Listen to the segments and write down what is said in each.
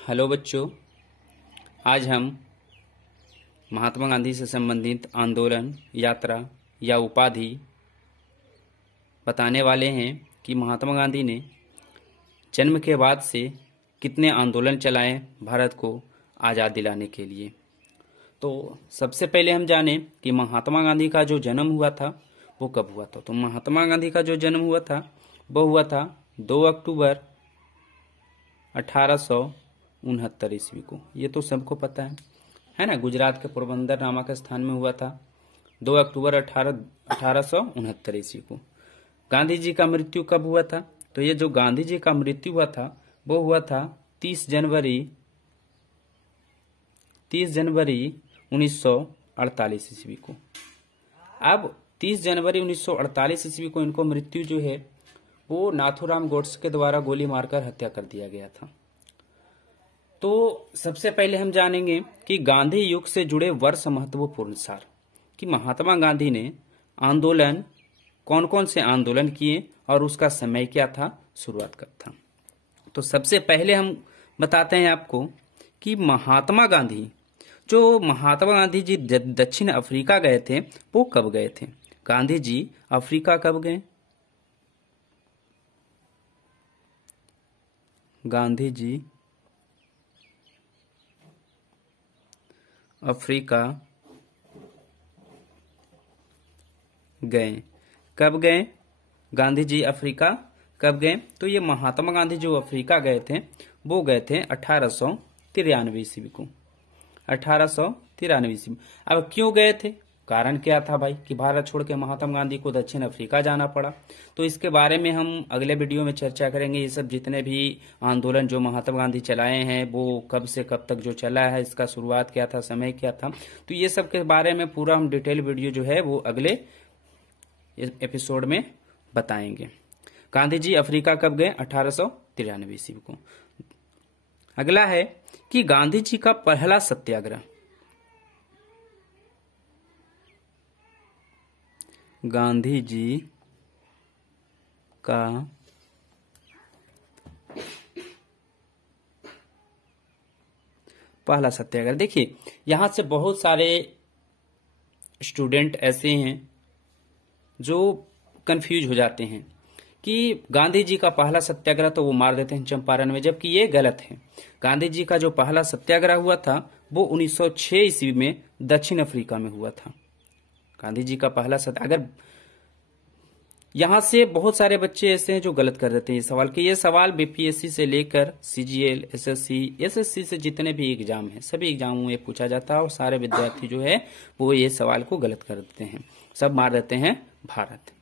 Hello बच्चों, आज हम महात्मा गांधी से संबंधित आंदोलन, यात्रा या उपाधि बताने वाले हैं कि महात्मा गांधी ने जन्म के बाद से कितने आंदोलन चलाए भारत को आज़ाद दिलाने के लिए। तो सबसे पहले हम जानें कि महात्मा गांधी का जो जन्म हुआ था वो कब हुआ था। तो महात्मा गांधी का जो जन्म हुआ था वो हुआ था 2 अक्टूबर 1869 ईस्वी को। ये तो सबको पता है ना। गुजरात के पोरबंदर नामक स्थान में हुआ था 2 अक्टूबर 1869 ईस्वी को। गांधी जी का मृत्यु कब हुआ था? तो ये जो गांधी जी का मृत्यु हुआ था वो हुआ था 30 जनवरी 1948 ईस्वी को। अब 30 जनवरी 1948 ईस्वी को इनको मृत्यु जो है वो नाथूराम गोडसे के द्वारा गोली मारकर हत्या कर दिया गया था। तो सबसे पहले हम जानेंगे कि गांधी युग से जुड़े वर्ष महत्वपूर्ण सार, कि महात्मा गांधी ने आंदोलन कौन कौन से आंदोलन किए और उसका समय क्या था, शुरुआत कब था। तो सबसे पहले हम बताते हैं आपको कि महात्मा गांधी जी दक्षिण अफ्रीका गए थे वो कब गए थे। गांधी जी अफ्रीका कब गए? गांधी जी अफ्रीका गए। कब गए गांधी जी अफ्रीका? कब गए? तो ये महात्मा गांधी जो अफ्रीका गए थे वो गए थे 1893 ईस्वी को। 1893 ईस्वी। अब क्यों गए थे, कारण क्या था भाई कि भारत छोड़ के महात्मा गांधी को दक्षिण अफ्रीका जाना पड़ा? तो इसके बारे में हम अगले वीडियो में चर्चा करेंगे। ये सब जितने भी आंदोलन जो महात्मा गांधी चलाए हैं वो कब से कब तक जो चला है, इसका शुरुआत क्या था, समय क्या था, तो ये सब के बारे में पूरा हम डिटेल वीडियो जो है वो अगले एपिसोड में बताएंगे। गांधी जी अफ्रीका कब गए? 1893 ईस्वी को। अगला है कि गांधी जी का पहला सत्याग्रह। गांधी जी का पहला सत्याग्रह। देखिए यहां से बहुत सारे स्टूडेंट ऐसे हैं जो कंफ्यूज हो जाते हैं कि गांधी जी का पहला सत्याग्रह तो वो मार देते हैं चंपारण में, जबकि ये गलत है। गांधी जी का जो पहला सत्याग्रह हुआ था वो 1906 ईस्वी में दक्षिण अफ्रीका में हुआ था। गांधी जी का पहला अगर यहां से बहुत सारे बच्चे ऐसे हैं जो गलत कर देते हैं ये सवाल, कि ये सवाल बीपीएससी से लेकर सीजीएल, एसएससी से जितने भी एग्जाम है सभी एग्जामों में पूछा जाता है और सारे विद्यार्थी जो है वो ये सवाल को गलत कर देते हैं, सब मार देते हैं भारत,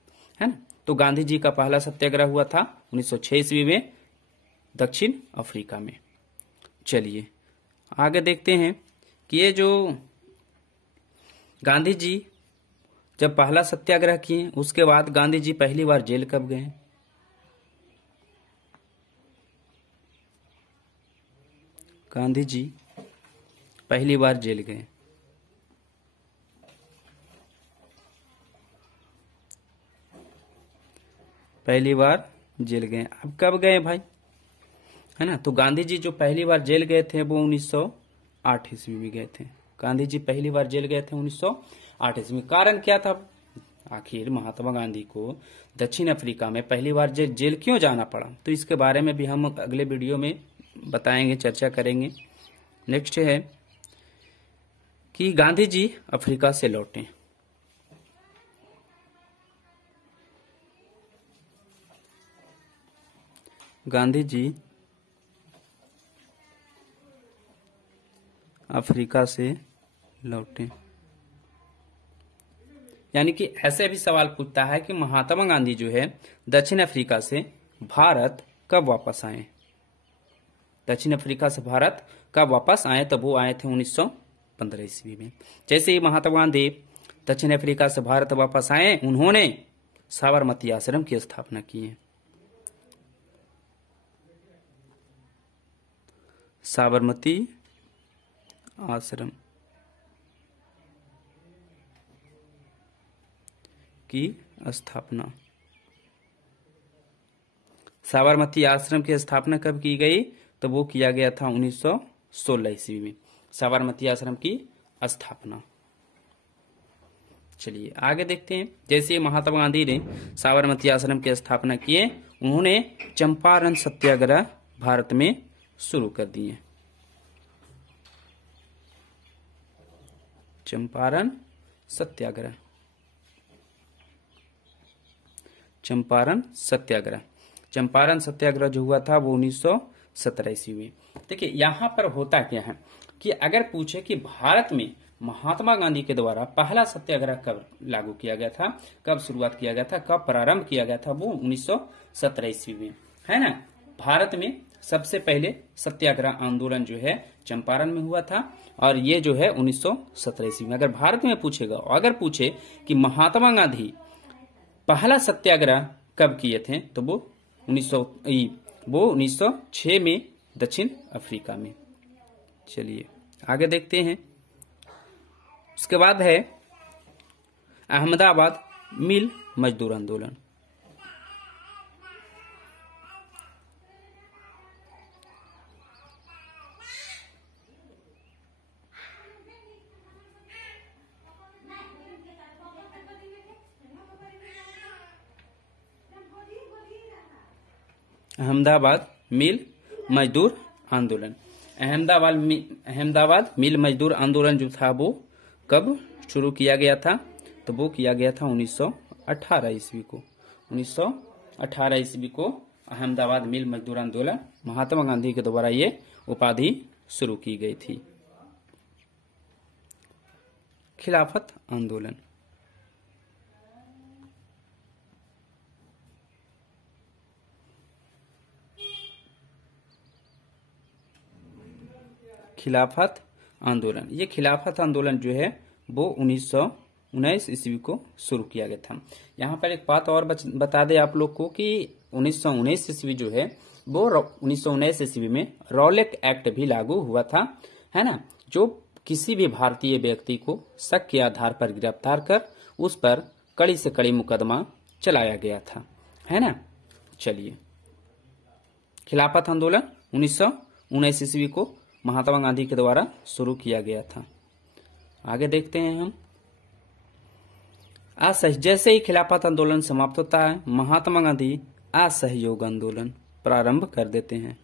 है ना। तो गांधी जी का पहला सत्याग्रह हुआ था 1906 ईस्वी में दक्षिण अफ्रीका में। चलिए आगे देखते हैं कि ये जो गांधी जी जब पहला सत्याग्रह किए उसके बाद गांधी जी पहली बार जेल कब गए? गांधी जी पहली बार जेल गए। पहली बार जेल गए। अब कब गए भाई, है ना। तो गांधी जी जो पहली बार जेल गए थे वो 1908 ईस्वी में गए थे। गांधी जी पहली बार जेल गए थे 1908 ईस्वी में। कारण क्या था? आखिर महात्मा गांधी को दक्षिण अफ्रीका में पहली बार जेल क्यों जाना पड़ा? तो इसके बारे में भी हम अगले वीडियो में बताएंगे, चर्चा करेंगे। नेक्स्ट है कि गांधी जी अफ्रीका से लौटे। गांधी जी अफ्रीका से लौटे। यानी कि ऐसे भी सवाल पूछता है कि महात्मा गांधी जो है दक्षिण अफ्रीका से भारत कब वापस आए। दक्षिण अफ्रीका से भारत कब वापस आए? तब वो आए थे 1915 ईस्वी में। जैसे ही महात्मा गांधी दक्षिण अफ्रीका से भारत वापस आए उन्होंने साबरमती आश्रम की स्थापना की है। साबरमती आश्रम की स्थापना। साबरमती आश्रम की स्थापना कब की गई? तो वो किया गया था 1916 ईस्वी में, साबरमती आश्रम की स्थापना। चलिए आगे देखते हैं। जैसे महात्मा गांधी ने साबरमती आश्रम की स्थापना किए, उन्होंने चंपारण सत्याग्रह भारत में शुरू कर दिए। चंपारण सत्याग्रह, चंपारण सत्याग्रह, चंपारण सत्याग्रह जो हुआ था वो 1917 ईस्वी में। देखिए यहां पर होता क्या है कि अगर पूछे कि भारत में महात्मा गांधी के द्वारा पहला सत्याग्रह कब लागू किया गया था, कब शुरुआत किया गया था, कब प्रारंभ किया गया था, वो 1917 ईस्वी में, है ना। भारत में सबसे पहले सत्याग्रह आंदोलन जो है चंपारण में हुआ था, और ये जो है 1917 ईस्वी में। अगर भारत में पूछेगा, अगर पूछे कि महात्मा गांधी पहला सत्याग्रह कब किए थे, तो वो 1906 में दक्षिण अफ्रीका में। चलिए आगे देखते हैं। उसके बाद है अहमदाबाद मिल मजदूर आंदोलन। अहमदाबाद मिल मजदूर आंदोलन। अहमदाबाद मिल मजदूर आंदोलन जो था वो कब शुरू किया गया था, तो वो किया गया था 1918 ईस्वी को। 1918 ईस्वी को अहमदाबाद मिल मजदूर आंदोलन महात्मा गांधी के द्वारा ये उपाधि शुरू की गई थी। खिलाफत आंदोलन। खिलाफत आंदोलन, ये खिलाफत आंदोलन जो है वो 1919 ईस्वी को शुरू किया गया था। यहाँ पर एक बात और बता दे आप लोग को कि 1919 ईस्वी जो है वो 1919 ईस्वी में रॉलेट एक्ट भी लागू हुआ था, है ना, जो किसी भी भारतीय व्यक्ति को शक के आधार पर गिरफ्तार कर उस पर कड़ी से कड़ी मुकदमा चलाया गया था, है ना। चलिए खिलाफत आंदोलन 1919 ईस्वी को महात्मा गांधी के द्वारा शुरू किया गया था। आगे देखते हैं हम। जैसे ही खिलाफत आंदोलन समाप्त होता है, महात्मा गांधी असहयोग आंदोलन प्रारंभ कर देते हैं।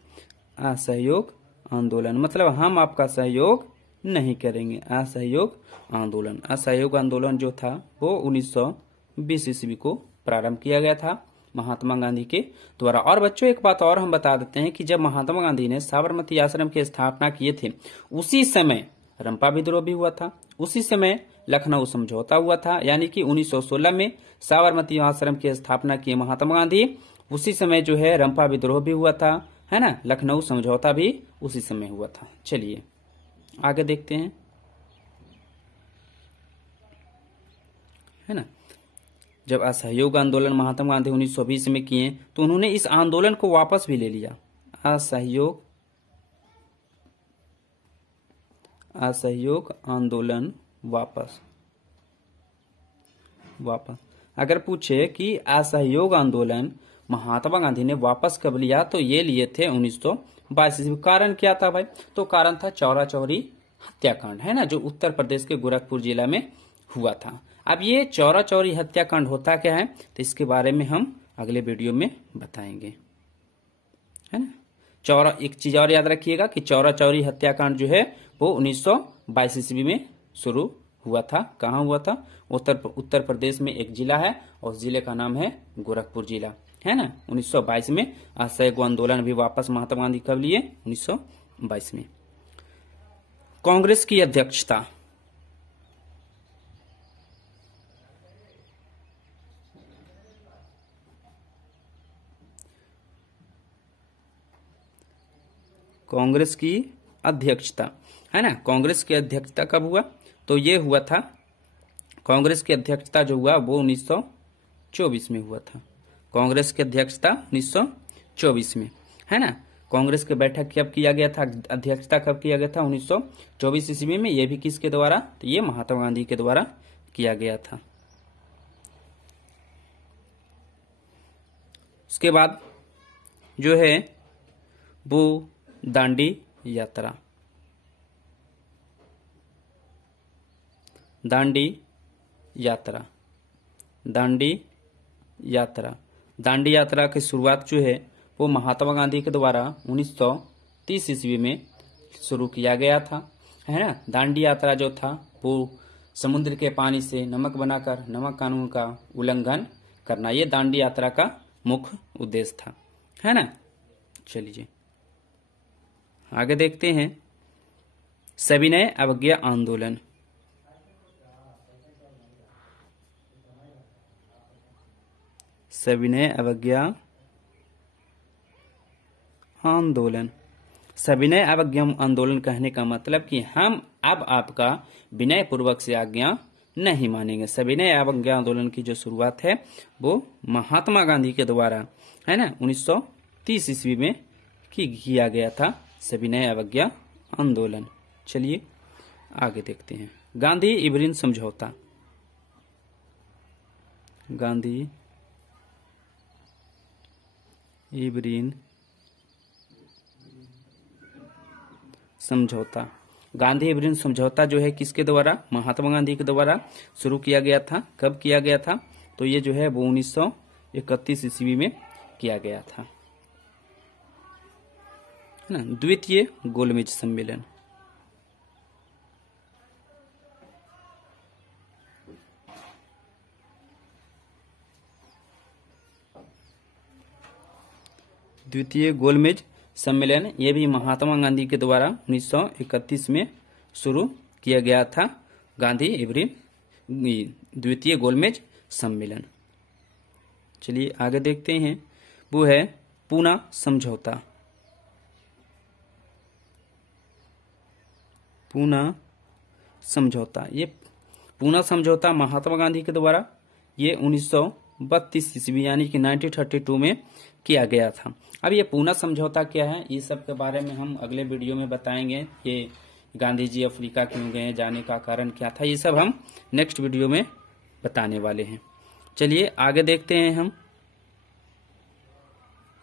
असहयोग आंदोलन मतलब हम आपका सहयोग नहीं करेंगे, असहयोग आंदोलन। असहयोग आंदोलन जो था वो 1920 ईस्वी को प्रारंभ किया गया था महात्मा गांधी के द्वारा। और बच्चों एक बात और हम बता देते हैं कि जब महात्मा गांधी ने साबरमती आश्रम की स्थापना किए थे, उसी समय रंपा विद्रोह भी हुआ था, उसी समय लखनऊ समझौता हुआ था। यानी कि 1916 में साबरमती आश्रम की स्थापना किए महात्मा गांधी, उसी समय जो है रंपा विद्रोह भी हुआ था, है ना, लखनऊ समझौता भी उसी समय हुआ था। चलिए आगे देखते हैं, है ना। जब असहयोग आंदोलन महात्मा गांधी 1920 में किए तो उन्होंने इस आंदोलन को वापस भी ले लिया। असहयोग आंदोलन वापस। अगर पूछे कि असहयोग आंदोलन महात्मा गांधी ने वापस कब लिया, तो ये लिए थे 1922 ईस्वी। कारण क्या था भाई, तो कारण था चौरा चौरी हत्याकांड, है ना, जो उत्तर प्रदेश के गोरखपुर जिला में हुआ था। अब ये चौरा चौरी हत्याकांड होता क्या है, तो इसके बारे में हम अगले वीडियो में बताएंगे, है ना। एक चीज और याद रखिएगा कि चौरा चौरी हत्याकांड जो है वो 1922 ईस्वी में शुरू हुआ था। कहाँ हुआ था, उत्तर प्रदेश में एक जिला है और उस जिले का नाम है गोरखपुर जिला, है ना। 1922 में असहयोग आंदोलन भी वापस महात्मा गांधी कब लिए, 1922 में। कांग्रेस की अध्यक्षता। कांग्रेस की अध्यक्षता, है ना, कांग्रेस की अध्यक्षता कब हुआ, तो ये हुआ था, कांग्रेस की अध्यक्षता जो हुआ वो 1924 में हुआ था। कांग्रेस की अध्यक्षता 1924 में, है ना। कांग्रेस की बैठक कब किया गया था, अध्यक्षता कब किया गया था, 1924 ईस्वी में। ये भी किसके द्वारा, तो ये महात्मा गांधी के द्वारा किया गया था। उसके बाद जो है वो दांडी यात्रा। दांडी यात्रा। दांडी यात्रा। दांडी यात्रा की शुरुआत जो है वो महात्मा गांधी के द्वारा 1930 ईस्वी में शुरू किया गया था, है ना। दांडी यात्रा जो था वो समुद्र के पानी से नमक बनाकर नमक कानून का उल्लंघन करना, ये दांडी यात्रा का मुख्य उद्देश्य था, है ना। चलिए आगे देखते हैं। सविनय अवज्ञा आंदोलन। सविनय अवज्ञा आंदोलन। सविनय अवज्ञा आंदोलन कहने का मतलब कि हम अब आपका विनय पूर्वक से आज्ञा नहीं मानेंगे। सविनय अवज्ञा आंदोलन की जो शुरुआत है वो महात्मा गांधी के द्वारा, है ना, 1930 ईस्वी में किया गया था सविनय अवज्ञा आंदोलन। चलिए आगे देखते हैं। गांधी इबरिन समझौता। गांधी इबरिन समझौता। गांधी इबरिन समझौता जो है किसके द्वारा? महात्मा गांधी के द्वारा शुरू किया गया था। कब किया गया था? तो ये जो है वो 1931 ईस्वी में किया गया था, है ना। द्वितीय गोलमेज सम्मेलन। द्वितीय गोलमेज सम्मेलन ये भी महात्मा गांधी के द्वारा 1931 में शुरू किया गया था। गांधी इबरिन द्वितीय गोलमेज सम्मेलन। चलिए आगे देखते हैं। वो है पूना समझौता। पूना समझौता। ये पूना समझौता महात्मा गांधी के द्वारा ये 1932 ईस्वी यानी कि 1932 में किया गया था। अब ये पूना समझौता क्या है, ये सब के बारे में हम अगले वीडियो में बताएंगे। ये गांधी जी अफ्रीका क्यों गए, जाने का कारण क्या था, ये सब हम नेक्स्ट वीडियो में बताने वाले हैं। चलिए आगे देखते हैं हम।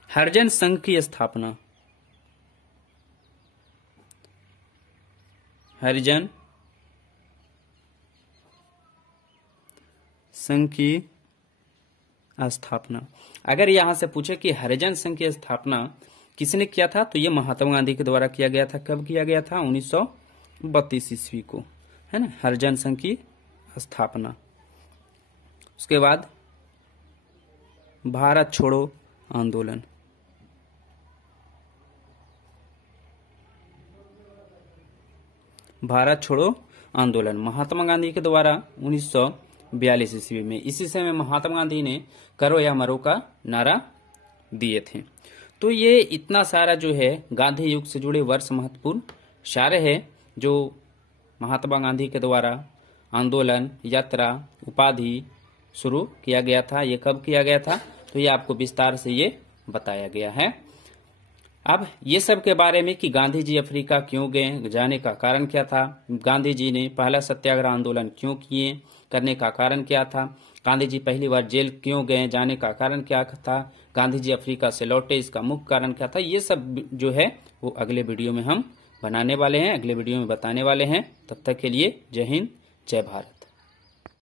हरिजन संघ की स्थापना। हरिजन संघ की स्थापना। अगर यहां से पूछे कि हरिजन संघ की स्थापना किसने किया था, तो ये महात्मा गांधी के द्वारा किया गया था। कब किया गया था? 1932 ईस्वी को, है ना, हरिजन संघ की स्थापना। उसके बाद भारत छोड़ो आंदोलन। भारत छोड़ो आंदोलन महात्मा गांधी के द्वारा 1942 ईस्वी में। इसी समय महात्मा गांधी ने करो या मरो का नारा दिए थे। तो ये इतना सारा जो है गांधी युग से जुड़े वर्ष महत्वपूर्ण सारे है जो महात्मा गांधी के द्वारा आंदोलन, यात्रा, उपाधि शुरू किया गया था। ये कब किया गया था, तो ये आपको विस्तार से ये बताया गया है। अब ये सब के बारे में कि गांधी जी अफ्रीका क्यों गए, जाने का कारण क्या था, गांधी जी ने पहला सत्याग्रह आंदोलन क्यों किए, करने का कारण क्या था, गांधी जी पहली बार जेल क्यों गए, जाने का कारण क्या था, गांधी जी अफ्रीका से लौटे, इसका मुख्य कारण क्या था, ये सब जो है वो अगले वीडियो में हम बनाने वाले हैं, अगले वीडियो में बताने वाले हैं। तब तक के लिए जय हिंद, जय भारत।